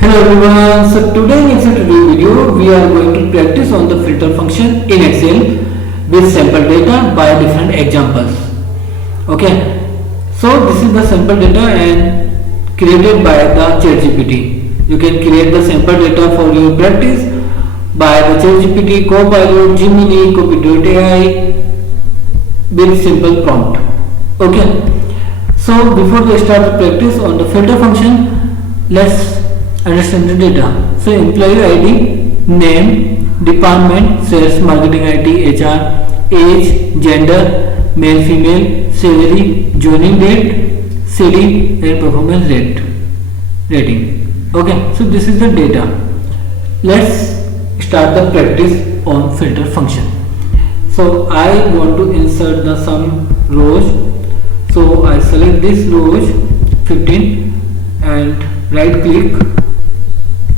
Hello everyone, so today in this video we are going to practice on the filter function in Excel with sample data by different examples. Okay, so this is the sample data and created by the ChatGPT. You can create the sample data for your practice by the ChatGPT, Copilot, Gemini, Copy.ai with simple prompt. Okay, so before we start the practice on the filter function, let's understand the data. So employee ID, name, department, sales, marketing IT, HR, age, gender, male, female, salary, joining date, city and performance rating. Okay, so this is the data. Let's start the practice on filter function. So I want to insert the some rows. So I select this rows 15 and right click,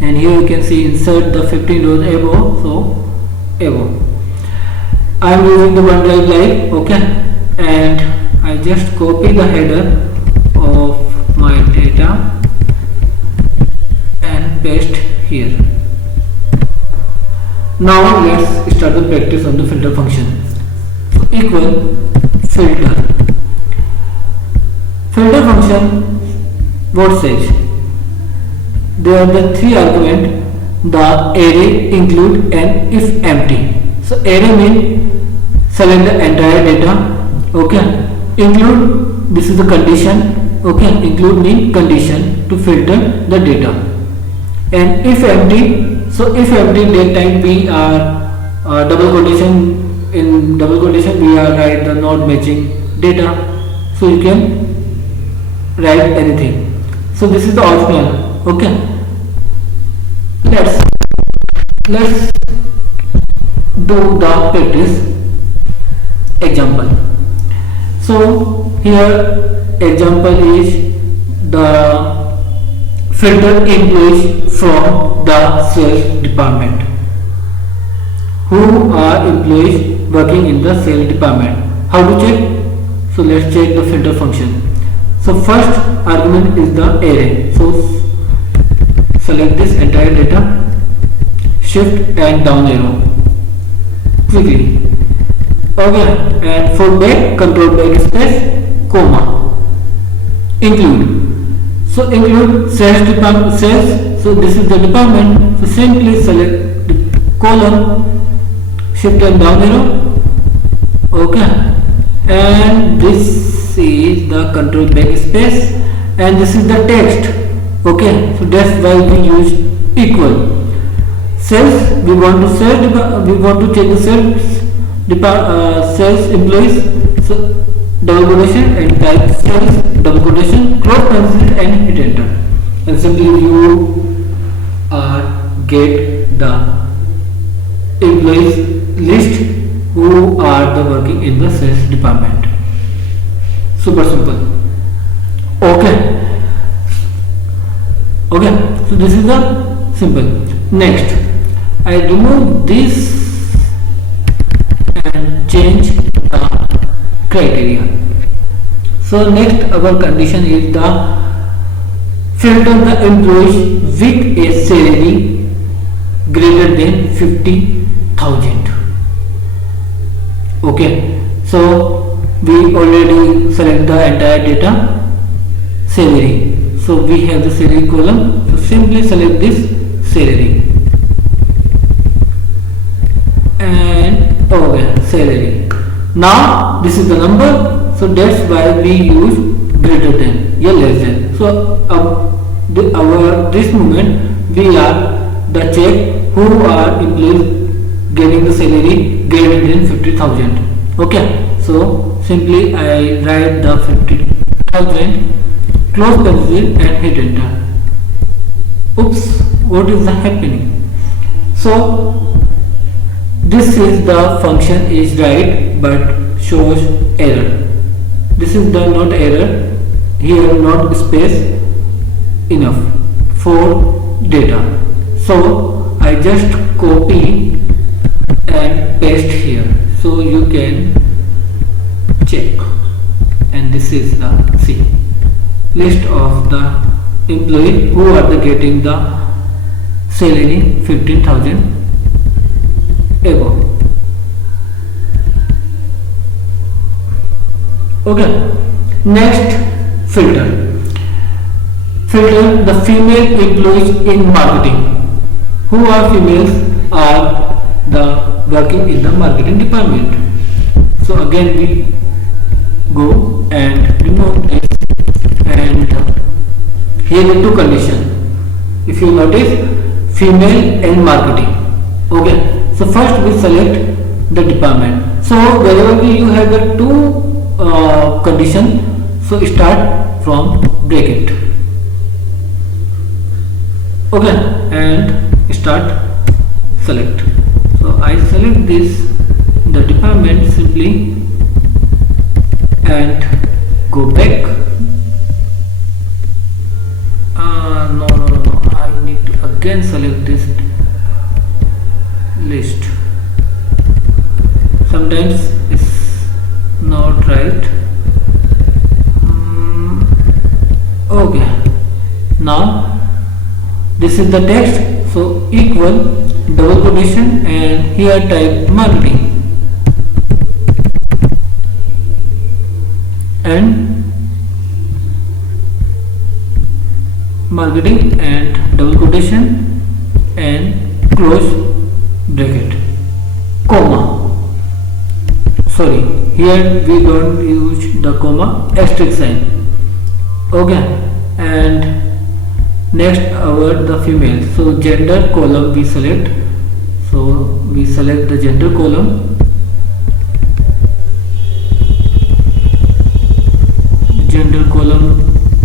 and here you can see insert the 15 rows above. So above I am using the OneDrive Live. Okay, and I just copy the header of my data and paste here. Now let's start the practice on the filter function. So equal filter. Filter function what says? There are the three arguments, the array, include and if empty. So array means select the entire data. Okay, include, this is the condition. Okay, include means condition to filter the data. And if empty, so if empty, that time we are double quotation, in double quotation we are write the not matching data. So you can write anything. So this is the optional. Okay, let's do the practice example. So here example is the filter employees from the sales department. Who are employees working in the sales department? How to check? So let's check the filter function. So first argument is the array. So select this entire data, shift and down arrow quickly. Okay, and for back, control backspace, comma, include. So include sales department, sales. So this is the department. So simply select the column, shift and down arrow. Okay, and this is the control backspace, and this is the text. Okay, so that's why we use equal. Sales, we want to check the sales employees. So double quotation and type sales, double quotation, close pencil and hit enter, and simply you get the employees list who are the working in the sales department. Super simple. Okay, so this is the simple. Next, I remove this and change the criteria. So next our condition is the filter the employees with a salary greater than 50,000. Okay, so we already select the entire data, salary. So we have the salary column. So simply select this salary and okay, salary. Now this is the number. So that's why we use greater than, yeah, less than. So this moment we are the check who are employees getting the salary greater than 50,000. Okay, so simply I write the 50,000, close pencil and hit enter. Oops, what is happening? So this is the function is right but shows error. This is the not error, here not space enough for data. So I just copy and paste here, so you can check. And this is the list of the employees who are the getting the salary 15,000 above. Okay, next filter the female employees in marketing. Who are females are the working in the marketing department. So again we go and remove this, and here are two conditions. If you notice, female and marketing. Okay, so first we select the department. So wherever you have the two condition, so start from bracket. Okay, and start select. So I select this the department simply and go back. No, I need to again select this list. Sometimes it's not right. Okay, now this is the text, so equal double quotation and here type marketing and double quotation and close bracket, comma. Sorry, here we don't use the comma, asterisk sign. Okay, and next our the female. So gender column we select. So we select the gender column.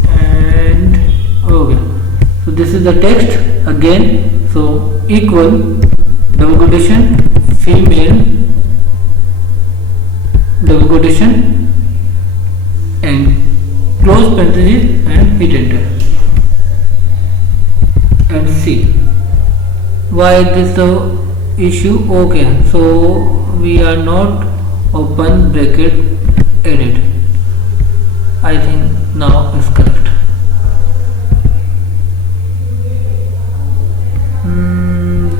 And okay, so this is the text again. So equal double quotation female double quotation and close parenthesis and hit enter and see why this the issue. Okay, so we are not open bracket edit. I think now is correct.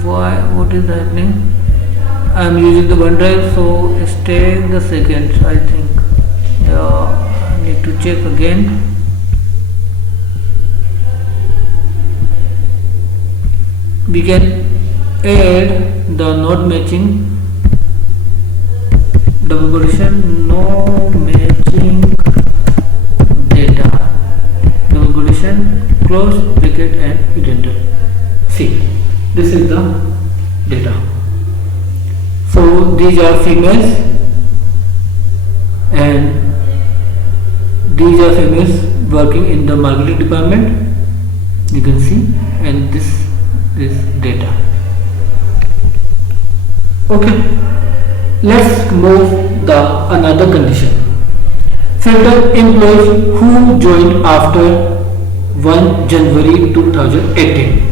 Why? What is happening? I am using the OneDrive, so stay the second. I think I need to check again. We can add the not matching double quotation, no matching data, double quotation, close bracket and hit enter. See, this is the data. So these are females and these are females working in the marketing department, you can see, and this is data. Okay, let's move the another condition. Filter employees who joined after 1 January 2018.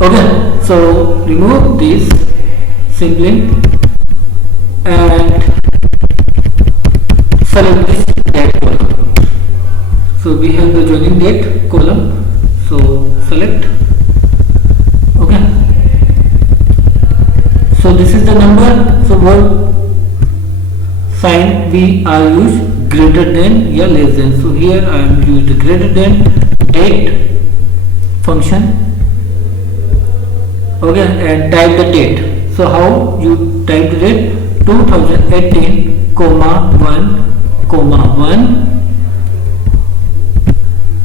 Okay, so remove this simply and select this date column. So we have the joining date column, so select. Okay, so this is the number. So what sign we are use, greater than or less than. So here I am used greater than date function. Okay, and type the date. So how you type the date? 2018, 1,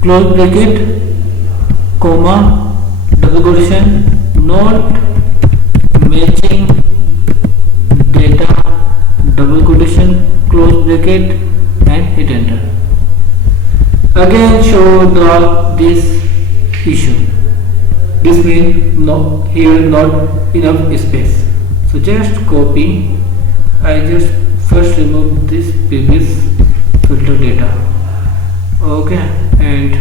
close bracket, comma, double quotation, not matching data, double quotation, close bracket and hit enter. Again show this issue. This means no, here not enough space. So just copy. I just first remove this previous filter data. Okay, and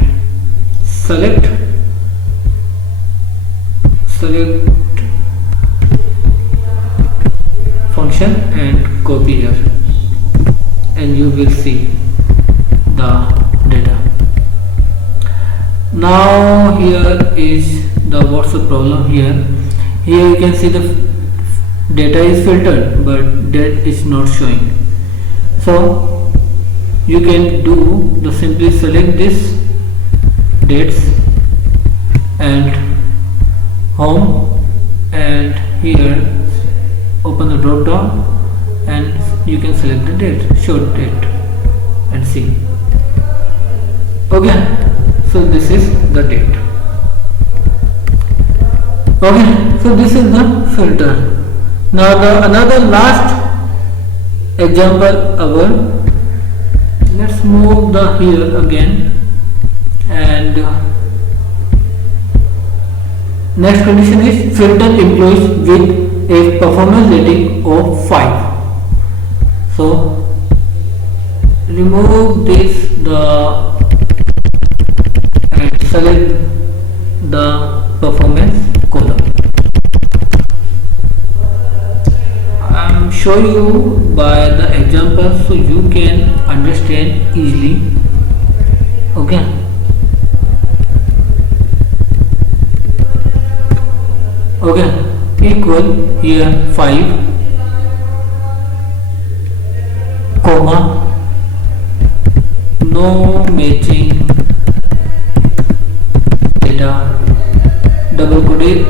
select function and copy here, and you will see the data. Now here is the what's the problem here. Here you can see the data is filtered but date is not showing. So you can do the simply select this dates and home, and here open the drop down and you can select the date, show date, and see. Okay, so this is the date. Okay, so this is the filter. Now the another last example our, let's move the here again, and next condition is filter employees with a performance rating of 5. So remove this and select the performance column. I am showing you by the example so you can understand easily. Okay. Okay, equal here 5 comma no matching data, double quoted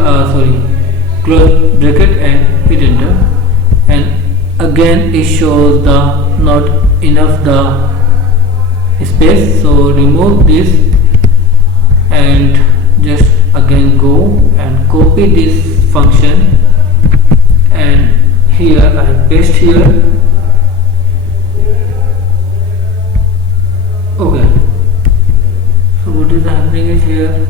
close bracket and hit enter, and again it shows the not enough the space, so remove this and just again go and copy this function, and here I paste here. Okay, so what is happening is here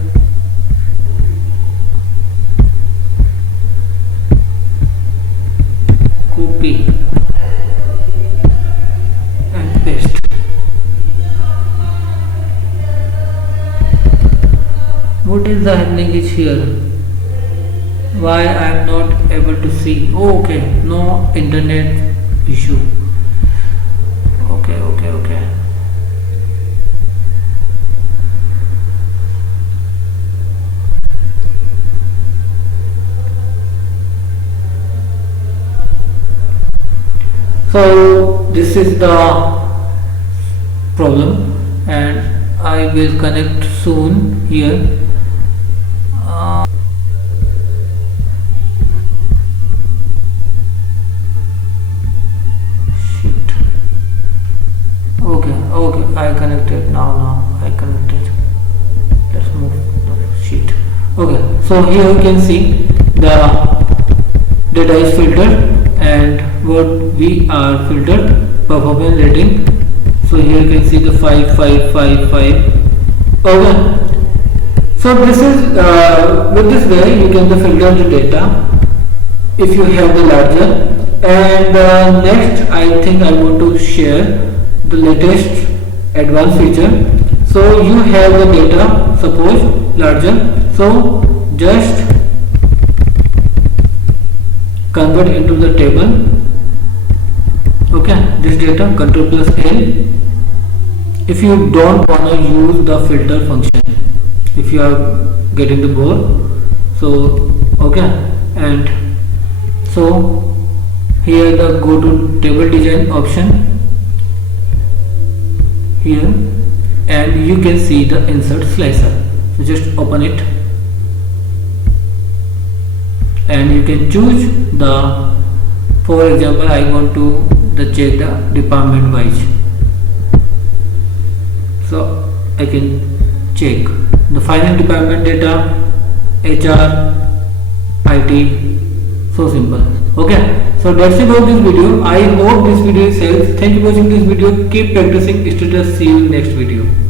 copy and paste. What is happening is here, why I am not able to see. Oh, okay, no internet issue. Okay. So this is the problem, and I will connect soon here. Shit. Okay, I connected now. I connected. Let's move the sheet. Okay, so here you can see the data is filtered, and what we are filtered performance rating. So here you can see the 5. Okay, so this is with this way you can filter the data if you have the larger. And next I think I want to share the latest advanced feature. So you have the data suppose larger, so just convert into the table. Okay, this data control plus L. If you don't want to use the filter function, if you are getting the board, so okay, and so here the go to table design option here, and you can see the insert slicer. So just open it, and you can choose the, for example I want to check the department wise, so I can check the finance department data, HR, IT, so simple. Okay, so that's about this video. I hope this video is helpful. Thank you for watching this video. Keep practicing. Stay tuned. See you in next video.